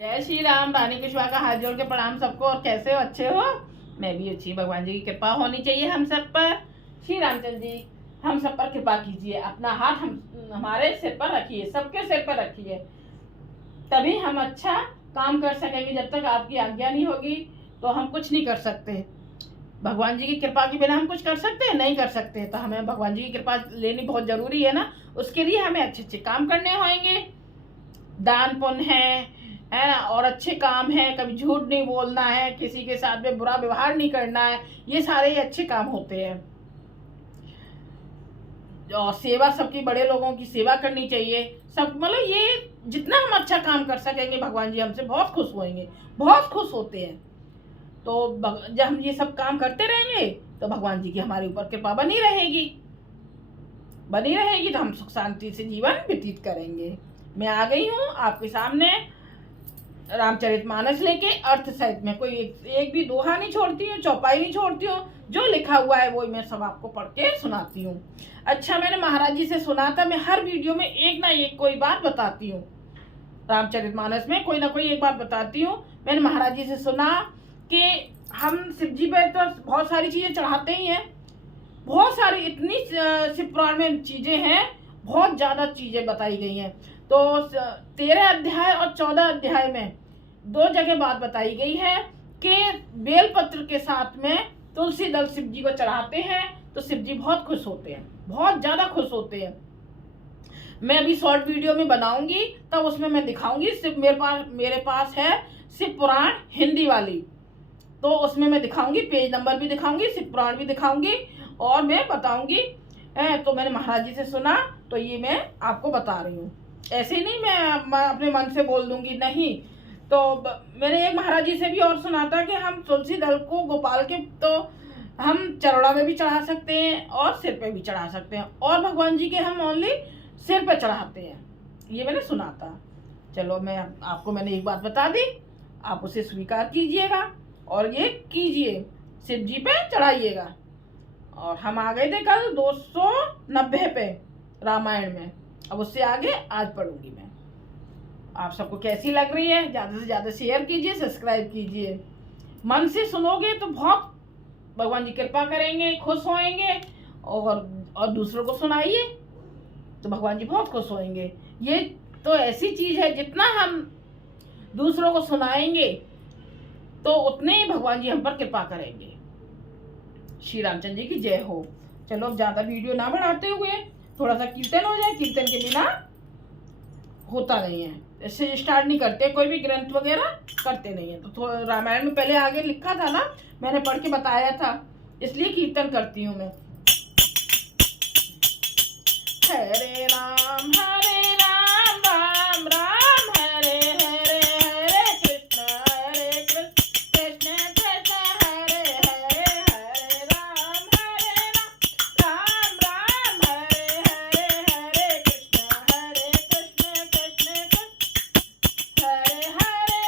जय श्री राम। रानी कुशवाहा का हाथ जोड़ के प्रणाम सबको। और कैसे हो? अच्छे हो? मैं भी अच्छी। भगवान जी की कृपा होनी चाहिए हम सब पर। श्री रामचंद्र जी हम सब पर कृपा कीजिए। अपना हाथ हमारे सिर पर रखिए, सबके सिर पर रखिए, तभी हम अच्छा काम कर सकेंगे। जब तक आपकी आज्ञा नहीं होगी तो हम कुछ नहीं कर सकते। भगवान जी की कृपा के बिना हम कुछ कर सकते हैं? नहीं कर सकते। तो हमें भगवान जी की कृपा लेनी बहुत जरूरी है ना। उसके लिए हमें अच्छे अच्छे काम करने होंगे। दान पुण्य है ना, और अच्छे काम है। कभी झूठ नहीं बोलना है, किसी के साथ में बुरा व्यवहार नहीं करना है। ये सारे अच्छे काम होते हैं। और सेवा, सबकी, बड़े लोगों की सेवा करनी चाहिए। सब मतलब ये जितना हम अच्छा काम कर सकेंगे भगवान जी हमसे बहुत खुश होंगे, बहुत खुश होते हैं। तो जब हम ये सब काम करते रहेंगे तो भगवान जी की हमारे ऊपर कृपा बनी रहेगी तो हम सुख शांति से जीवन व्यतीत करेंगे। मैं आ गई हूँ आपके सामने रामचरितमानस लेके, अर्थ सहित में। कोई एक भी दोहा नहीं छोड़ती हूँ, चौपाई नहीं छोड़ती हूँ। जो लिखा हुआ है वो मैं सब आपको पढ़ के सुनाती हूँ। अच्छा, मैंने महाराज जी से सुना था। मैं हर वीडियो में एक ना एक कोई बात बताती हूँ। रामचरितमानस में कोई ना कोई एक बात बताती हूँ। मैंने महाराज जी से सुना कि हम शिव जी पे तो बहुत सारी चीज़ें चढ़ाते ही हैं। बहुत सारी, इतनी शिव पुराण में चीज़ें हैं, बहुत ज़्यादा चीज़ें बताई गई हैं। तो 13 अध्याय और 14 अध्याय में 2 जगह बात बताई गई है कि बेलपत्र के साथ में तुलसी दल शिव जी को चढ़ाते हैं तो शिव जी बहुत खुश होते हैं, बहुत ज़्यादा खुश होते हैं। मैं अभी शॉर्ट वीडियो में बनाऊंगी, तब उसमें मैं दिखाऊंगी। मेरे पास है शिव पुराण हिंदी वाली, तो उसमें मैं दिखाऊंगी, पेज नंबर भी दिखाऊंगी, शिव पुराण भी दिखाऊंगी और मैं बताऊंगी। तो मैंने महाराज जी से सुना तो ये मैं आपको बता रही हूँ। ऐसे ही नहीं मैं अपने मन से बोल दूंगी, नहीं। तो मैंने एक महाराज जी से भी और सुना था कि हम तुलसी दल को गोपाल के तो हम चरोड़ा में भी चढ़ा सकते हैं और सिर पे भी चढ़ा सकते हैं, और भगवान जी के हम ओनली सिर पे चढ़ाते हैं। ये मैंने सुना था। चलो, मैंने एक बात बता दी, आप उसे स्वीकार कीजिएगा और ये कीजिए, शिव जी पे चढ़ाइएगा। और हम आ गए थे कल 290 पे रामायण में। अब उससे आगे आज पढ़ूंगी मैं। आप सबको कैसी लग रही है? ज़्यादा से ज़्यादा शेयर कीजिए, सब्सक्राइब कीजिए। मन से सुनोगे तो बहुत भगवान जी कृपा करेंगे, खुश होएंगे। और दूसरों को सुनाइए तो भगवान जी बहुत खुश होएंगे। ये तो ऐसी चीज़ है, जितना हम दूसरों को सुनाएंगे तो उतने ही भगवान जी हम पर कृपा करेंगे। श्री रामचंद्र जी की जय हो। चलो, अब ज़्यादा वीडियो ना बढ़ाते हुए थोड़ा सा कीर्तन हो जाए। कीर्तन के बिना होता नहीं है, इससे स्टार्ट नहीं करते, कोई भी ग्रंथ वगैरह करते नहीं है। तो रामायण में पहले आगे लिखा था ना, मैंने पढ़ के बताया था, इसलिए कीर्तन करती हूँ मैं। हरे राम राम राम हरे हरे, हरे कृष्ण कृष्ण कृष्ण हरे हरे, हरे राम राम राम हरे हरे, हरे कृष्ण कृष्ण कृष्ण हरे हरे,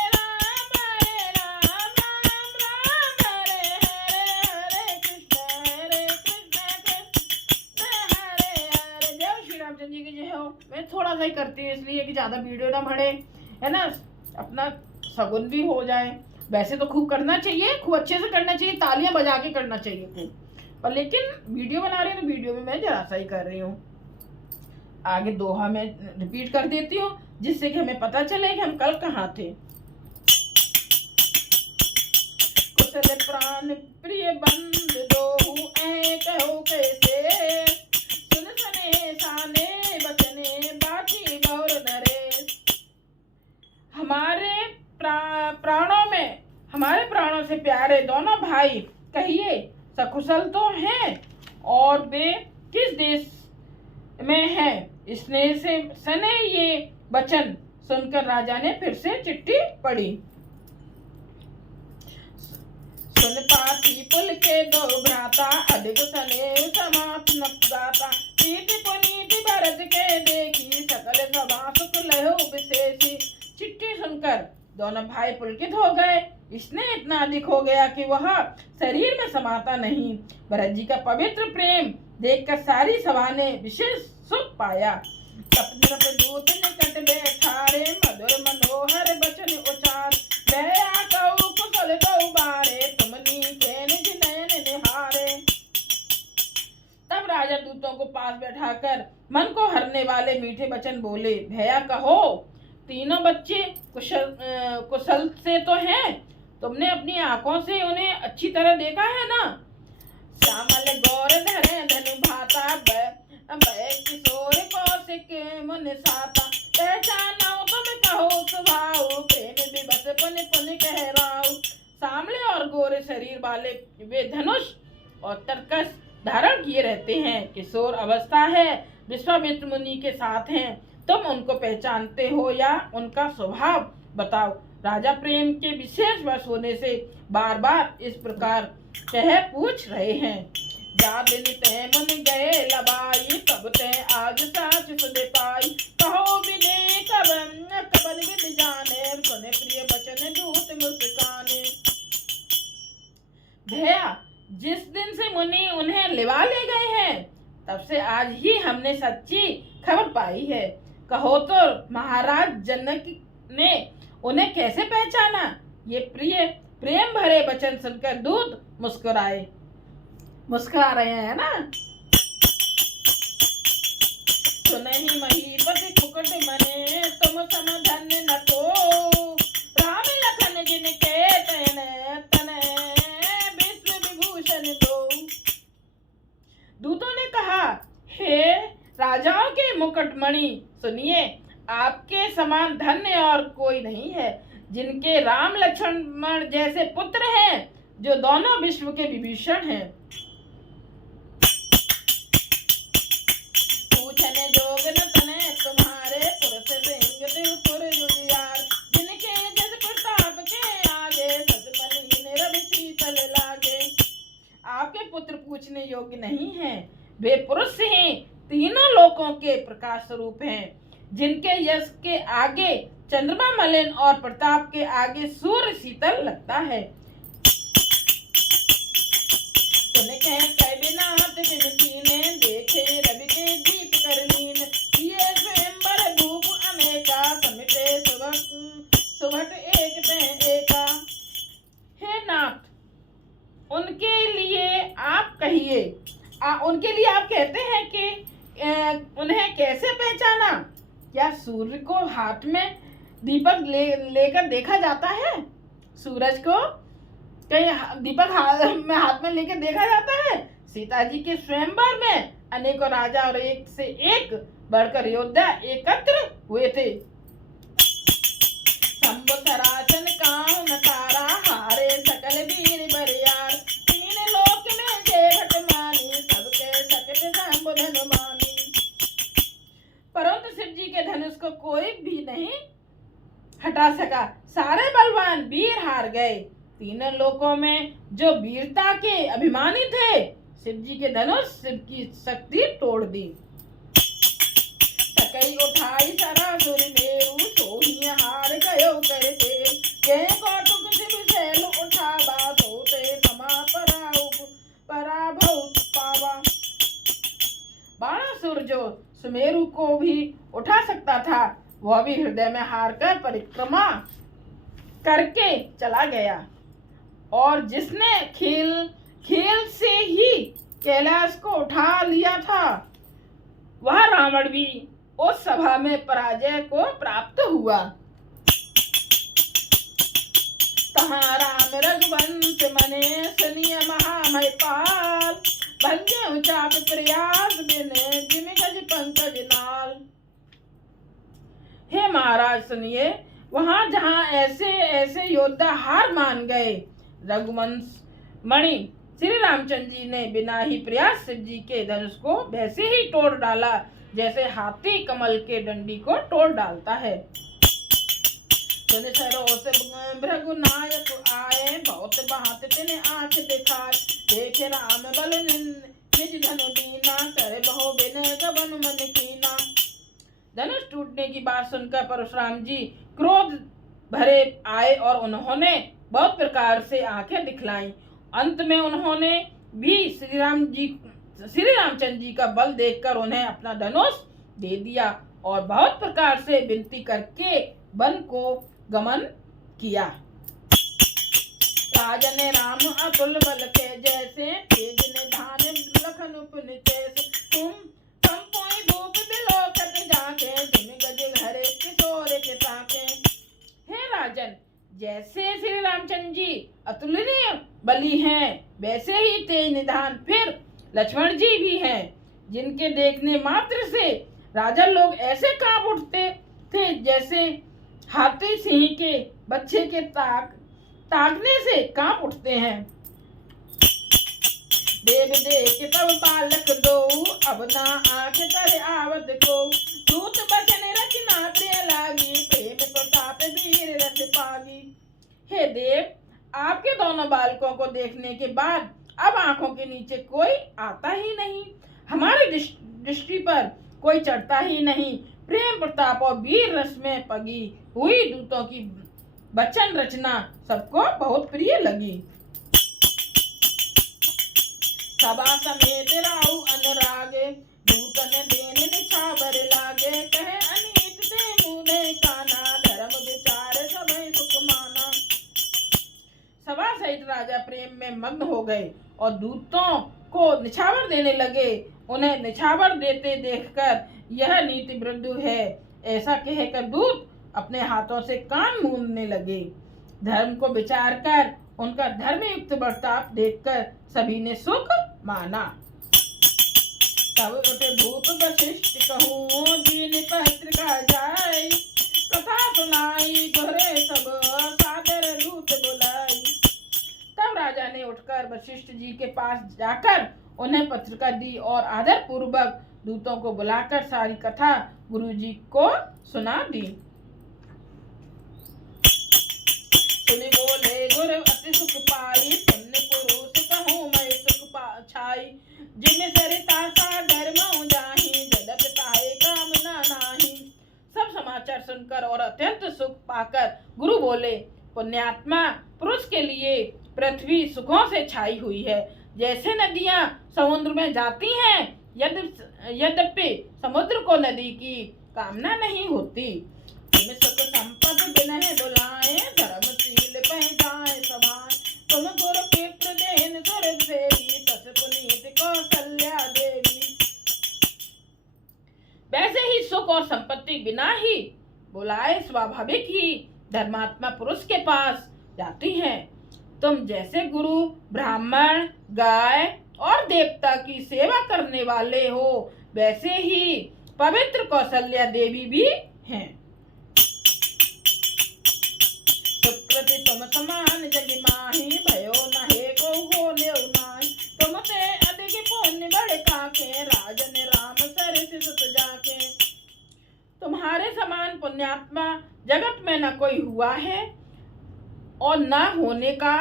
राम राम हरे हरे, हरे कृष्ण हरे हरे। जय श्री रामचंद्र जी की जय हो। मैं थोड़ा सा ही करती हूँ इसलिए कि ज़्यादा वीडियो ना बढ़े, है ना, अपना सगुन भी हो जाए। वैसे तो खूब करना चाहिए, खूब अच्छे से करना चाहिए, तालियां बजा के करना चाहिए खूब, पर लेकिन वीडियो बना रही हूँ तो वीडियो में मैं जरा सा ही कर रही हूँ। आगे दोहा मैं रिपीट कर देती हूँ, जिससे कि हमें पता चले कि हम कल कहाँ थे। कुशल प्राण प्रिय बंद दोहु ऐ कहो कैसे, सुन सने साने बचने बाकी गौर नरेश। हमारे प्राणों में, हमारे प्राणों से प्यारे दोनों भाई कहिए सकुशल तो हैं, और वे किस देश में है। स्नेह से सने ये वचन सुनकर राजा ने फिर से चिट्ठी पढ़ी। सुन पाती पुल के दो भ्राता, अधिक सने समाप्त न गाता। प्रीति पुनीति भरत के देखी, सकल सभा सुख लहो विशेषी। चिट्ठी सुनकर दोनों भाई पुलकित हो गए। स्नेह इतना अधिक हो गया कि वह शरीर में समाता नहीं। भरत जी का पवित्र प्रेम देखकर सारी सभा ने विशेष सुख पाया। दूत निकट बैठारे, मधुर मनोहर बचन उचारे। जाकर मन को हरने वाले मीठे वचन बोले। भैया कहो, तीनों बच्चे कुशल से तो हैं? तुमने अपनी आंखों से उन्हें अच्छी तरह देखा है ना? श्यामल गौर धरे धनु भाता, किशोर कौशिक मुन साता, पहचानो तुम कहो स्वभाव, प्रेम विवश पुन पुन कहराओ। सांवले और गोरे शरीर वाले वे धनुष और तरकस धारण किए रहते हैं। किशोर अवस्था है, विश्वामित्र मुनि के साथ हैं। तुम उनको पहचानते हो या उनका स्वभाव बताओ। राजा प्रेम के विशेष वश होने से बार बार इस प्रकार कह पूछ रहे हैं। जा दिन तय मन गए लबाई, तब तय आज साच सुने पाई, कहो विदे कबन विद जाने, सुने प्रिय वचन दूत मुस्काने। भैया, जिस दिन से मुनि उन्हें लिवा ले गए हैं, तब से आज ही हमने सच्ची खबर पाई है। कहो तो महाराज जनक ने उन्हें कैसे पहचाना? ये प्रेम भरे वचन सुनकर दूत मुस्कुरा रहे हैं ना। सुनहि महीपति मुकुट मने, तुम सम धन्य न को, राम लखन जिनके तन विश्व विभूषण दो। दूतों ने कहा, हे राजाओं के मुकुटमणि, सुनिए, आपके समान धन्य और कोई नहीं है, जिनके राम लक्ष्मण जैसे पुत्र हैं, जो दोनों विश्व के विभीषण हैं। पूछने जोग न तने तुम्हारे, पुरुष सिंह पुर जुझियार, जिनके जस प्रताप के आगे, सस मन रवि शीतल लागे। आपके पुत्र पूछने योग्य नहीं हैं, वे पुरुष ही तीनों लोकों के प्रकाश स्वरूप हैं, जिनके यश के आगे चंद्रमा मलिन और प्रताप के आगे सूर्य शीतल लगता है। देखे रवि के दीप कर लीन, ये स्वयंवर भूप अनेका, समिटे सुभट एक पे एका। हे नाथ, उनके लिए आप कहिए, उनके लिए आप कहते हैं कि उन्हें कैसे पहचाना? क्या सूर्य को हाथ में दीपक लेकर देखा जाता है? सूरज को कहीं दीपक हाथ में लेकर देखा जाता है? सीता जी के स्वयंवर में अनेकों राजा और एक से एक बढ़कर योद्धा एकत्र हुए थे। शंभुसरासन काहू नकारा, हारे सकल वीर बरियार, तीन लोक में जय भट मानी, सबके सकट शंभु धनुमानी। परंतु शिव जी के धनुष को कोई भी नहीं हटा सका। सारे बलवान वीर हार गए। तीनों लोकों में जो वीरता के अभिमानी थे, शिव जी के धनुष शिव की शक्ति तोड़ दी। सकई उठाई सरासुर मेरु, सोही हार गयो कर तेर, के कौतुक शिव शैल उठावा, सोते समा पराभव पावा। बाणासुर जो सुमेरु को भी उठा सकता था, वह भी हृदय में हार कर परिक्रमा करके चला गया। और जिसने खेल से ही कैलाश को उठा लिया था, वह रावण भी उस सभा में पराजय को प्राप्त हुआ। तहाँ राम रघुवंश मने, सुनिय महामय पाल, भंजो चाप प्रयास बिने, जिम गज पंकज नाल। हे महाराज सुनिए, वहां जहां ऐसे ऐसे योद्धा हार मान गए, रघुवंश मणि श्री रामचंद्र जी ने बिना ही प्रयास शिव जी के धनुष को वैसे ही तोड़ डाला, जैसे हाथी कमल के डंडी को तोड़ डालता है। भृगुनायक आए, बहुत बहात तिने आंख दिखाए, देखे राम बल निज धनु दीना, करे बहु बिनय गबन मन कीना। धनुष टूटने की बात सुनकर परशुराम जी क्रोध भरे आए और उन्होंने बहुत प्रकार से आंखें दिखलाई। अंत में उन्होंने भी श्री रामचंद्र जी का बल देखकर उन्हें अपना धनुष दे दिया और बहुत प्रकार से विनती करके वन को गमन किया। राजन राम अतुल बल के जैसे, तेज निधान लखन पुन तैसे, तुम संपोई राजन, जैसे श्री रामचंद्र जी अतुलनीय बली हैं, वैसे ही तेज निधान फिर लक्ष्मण जी भी हैं, जिनके देखने मात्र से राजा लोग ऐसे कांप उठते थे जैसे हाथी सिंह के बच्चे के ताकने से कांप उठते हैं। देव देख तब बालक दो, अब ना आंख तर आवत को, दूत बचन रचना प्रिय लागी, प्रेम प्रताप वीर रस पागी। हे देव, आपके दोनों बालकों को देखने के बाद अब आंखों के नीचे कोई आता ही नहीं, हमारी दृष्टि पर कोई चढ़ता ही नहीं। प्रेम प्रताप और वीर रस में पगी हुई दूतों की वचन रचना सबको बहुत प्रिय लगी। सभा समेत राहु अनुरागे, दूतन देन निछावर लागे, कहे अनीत दे मुने काना, धर्म विचार सभै सुख माना। सभा सहित राजा प्रेम में मग्न हो गए और दूतों को निछावर देने लगे। उन्हें निछावर देते देखकर यह नीति विरुद्ध है ऐसा कहकर दूत अपने हाथों से कान मूंदने लगे। धर्म को विचार कर उनका धर्मयुक्त बर्ताव देखकर सभी ने सुख माना। तब उठे भूप वशिष्ठ कहूँ, दीन पत्रिका जाय, कथा सुनाई दोहरे सब सादर दूत बुलाई। तब राजा ने उठकर वशिष्ठ जी के पास जाकर उन्हें पत्रिका दी और आदर पूर्वक दूतों को बुलाकर सारी कथा गुरु जी को सुना दी। सुनि बोले गुरु अति सुख पाई, पुण्य पुरुष कहूँ मैं सुख छाई, जिम सरिता सागर मऊ जाहि, जदप ताहे कामना नाही। सब समाचार सुनकर और अत्यंत सुख पाकर गुरु बोले, पुण्यात्मा पुरुष के लिए पृथ्वी सुखों से छाई हुई है, जैसे नदियां समुद्र में जाती हैं, यद्यपि समुद्र को नदी की कामना नहीं होती। सुख संपद बिनहि बुलाए, धर्मशील पहचाए समाए, तुम गुरु पितृ देन स्वर्ग सेवी, तस पुनीत कौशल्या देवी। वैसे ही सुख और संपत्ति बिना ही बुलाए स्वाभाविक ही धर्मात्मा पुरुष के पास जाती हैं। तुम जैसे गुरु, ब्राह्मण, गाय और देवता की सेवा करने वाले हो, वैसे ही पवित्र कौशल्या देवी भी हैं। सुकृति तुम समान जग माही, भयो नहे को हो लेउ नाहि, तुम ते अधिक पुण्य बड़े काके, राजन राम सरस सुत जाके। तुम्हारे समान पुण्यात्मा जगत में न कोई हुआ है और न होने का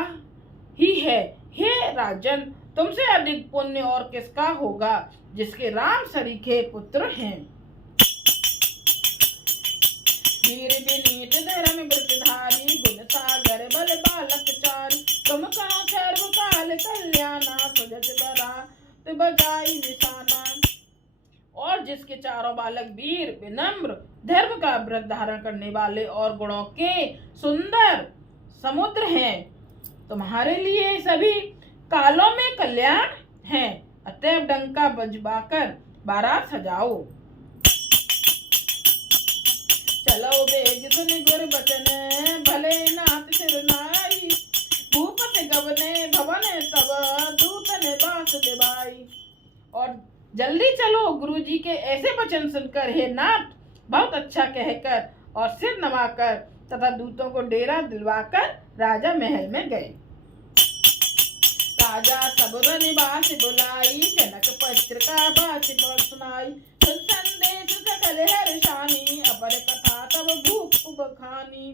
ही है। हे राजन, तुमसे अधिक पुण्य और किसका होगा, जिसके राम सरीखे पुत्र हैं। वीर विनीत धर्म व्रतधारी, गुण सागर बल बालक चारी, तुम कहो सर्व काल कल्याणा, सुजस बरात बजाई निशाना। और जिसके चारों बालक वीर, विनम्र, धर्म का व्रत धारण करने वाले और गुणों के सुंदर समुद्र हैं, तुम्हारे लिए सभी कालों में कल्याण है। अतएव डंका बजवाकर बारात सजाओ। चलो बेज सुन गुर बचन, भले नाथ सिर नाई, भूपत गवने भवन तब, दूतन बास दिवाई। और जल्दी चलो, गुरु जी के ऐसे वचन सुनकर हे नाथ बहुत अच्छा कहकर और सिर नवाकर तथा दूतों को डेरा दिलवाकर राजा महल में गए। राजा सब निवास बुलाई, जनक पत्रिका बात पर सुनाई, संदेश सकल हर्षानी, अपर कथा तब भूप बखानी।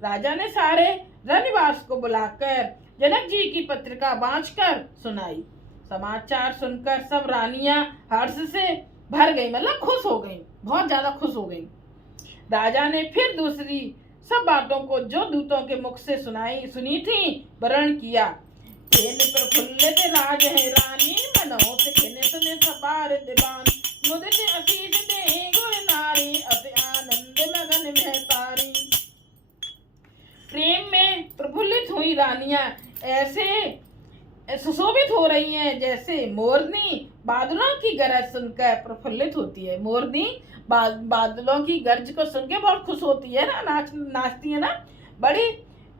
राजा ने सारे रनिवास को बुलाकर जनक जी की पत्रिका बांचकर सुनाई। समाचार सुनकर सब रानियां हर्ष से भर गई, मतलब खुश हो गई, बहुत ज्यादा खुश हो गई। राजा ने फिर दूसरी सब बातों को जो दूतों के मुख से सुनी थी वर्णन किया। प्रफुल्लित राज है रानी, मनों से खिने सुने सपार दीवान, मुदित आशीष दे गुर नारी, अति आनंद मगन में तारी। प्रेम में प्रफुल्लित हुई रानियां ऐसे सुशोभित हो रही हैं जैसे मोरनी बादलों की गरज सुनकर प्रफुल्लित होती है। मोरनी बादलों की गर्ज को सुनकर बहुत खुश होती है ना, नाचती है ना, बड़ी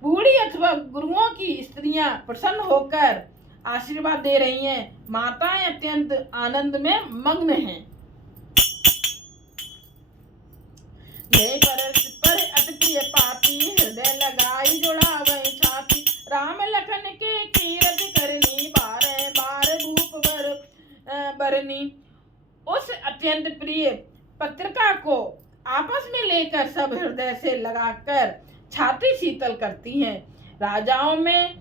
बूढ़ी अथवा गुरुओं की स्त्रियां प्रसन्न होकर आशीर्वाद दे रही हैं। माताएं अत्यंत आनंद में मग्न हैं। पर अति प्रिय पापी हृदय लगाई जुड़ावे छाती। राम लखन के कीरत करनी बार बार भूप बरनी। उस अत्यंत प्रिय पत्रिका को आपस में लेकर सब हृदय से लगाकर छाती शीतल करती हैं। राजाओं में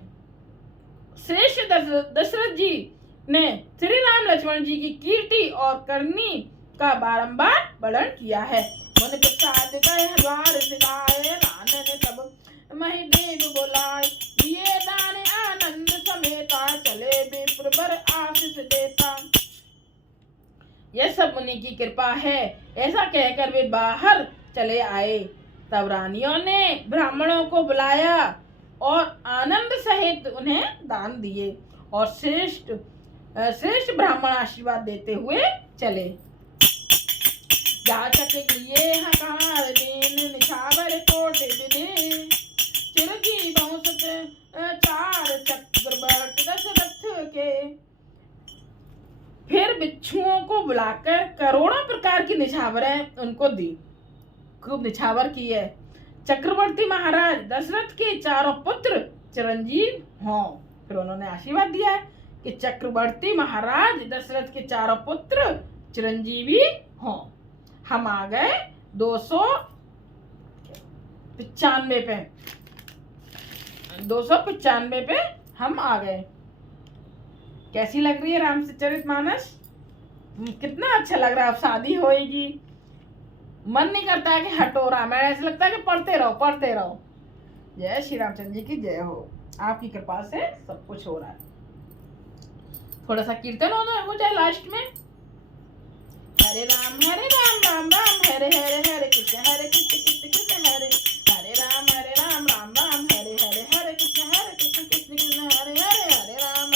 श्रेष्ठ दशरथ जी ने श्री राम लक्ष्मण जी की कीर्ति और करनी का बारंबार वर्णन किया है। मन प्रसाद गए द्वार सिधाए, रानन तब महिदेव बुलाए। दिए दान आनंद समेता, चले विप्र बर आशीष देता। यह सब मुनि की कृपा है, ऐसा कहकर वे बाहर चले आए। तब रानियों ने ब्राह्मणों को बुलाया और आनंद सहित उन्हें दान दिए और श्रेष्ठ ब्राह्मण आशीर्वाद देते हुए चले। जाचक लिए हकार दीन, निछावर कोट विधि। चिरंजीव वंश चार चक्रवर्ती दशरथ के। फिर बिच्छुओं को बुलाकर करोड़ों प्रकार की निछावरें उनको दी। खूब निछावर की है। चक्रवर्ती महाराज दशरथ के चारों पुत्र चिरंजीव हों। फिर उन्होंने आशीर्वाद दिया है कि चक्रवर्ती महाराज दशरथ के चारों पुत्र चिरंजीवी हों। हम आ गए 295 पे हम आ गए। कैसी लग रही है रामचरितमानस? कितना अच्छा लग रहा है। अब शादी होएगी, मन नहीं करता है कि हटो रामायण, ऐसा लगता है कि पढ़ते रहो। जय श्री रामचंद्र जी की जय हो। आपकी कृपा से सब कुछ हो रहा है। थोड़ा सा कीर्तन हो जाए लास्ट में। हरे राम राम राम हरे हरे, हरे कृष्ण कृष्ण कृष्ण हरे हरे, राम राम राम हरे हरे, हरे कृष्ण कृष्ण कृष्ण हरे हरे, हरे राम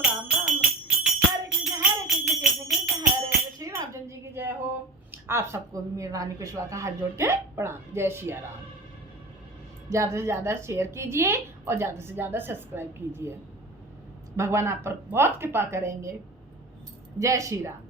राम राम हरे कृष्ण कृष्ण हरे। श्री रामचंद्र जी की जय हो। आप सबको भी मेरी रानी कुशवा का हाथ जोड़ के प्रणाम। जय श्री राम। ज़्यादा से ज़्यादा शेयर कीजिए और ज़्यादा से ज़्यादा सब्सक्राइब कीजिए। भगवान आप पर बहुत कृपा करेंगे। जय श्री राम।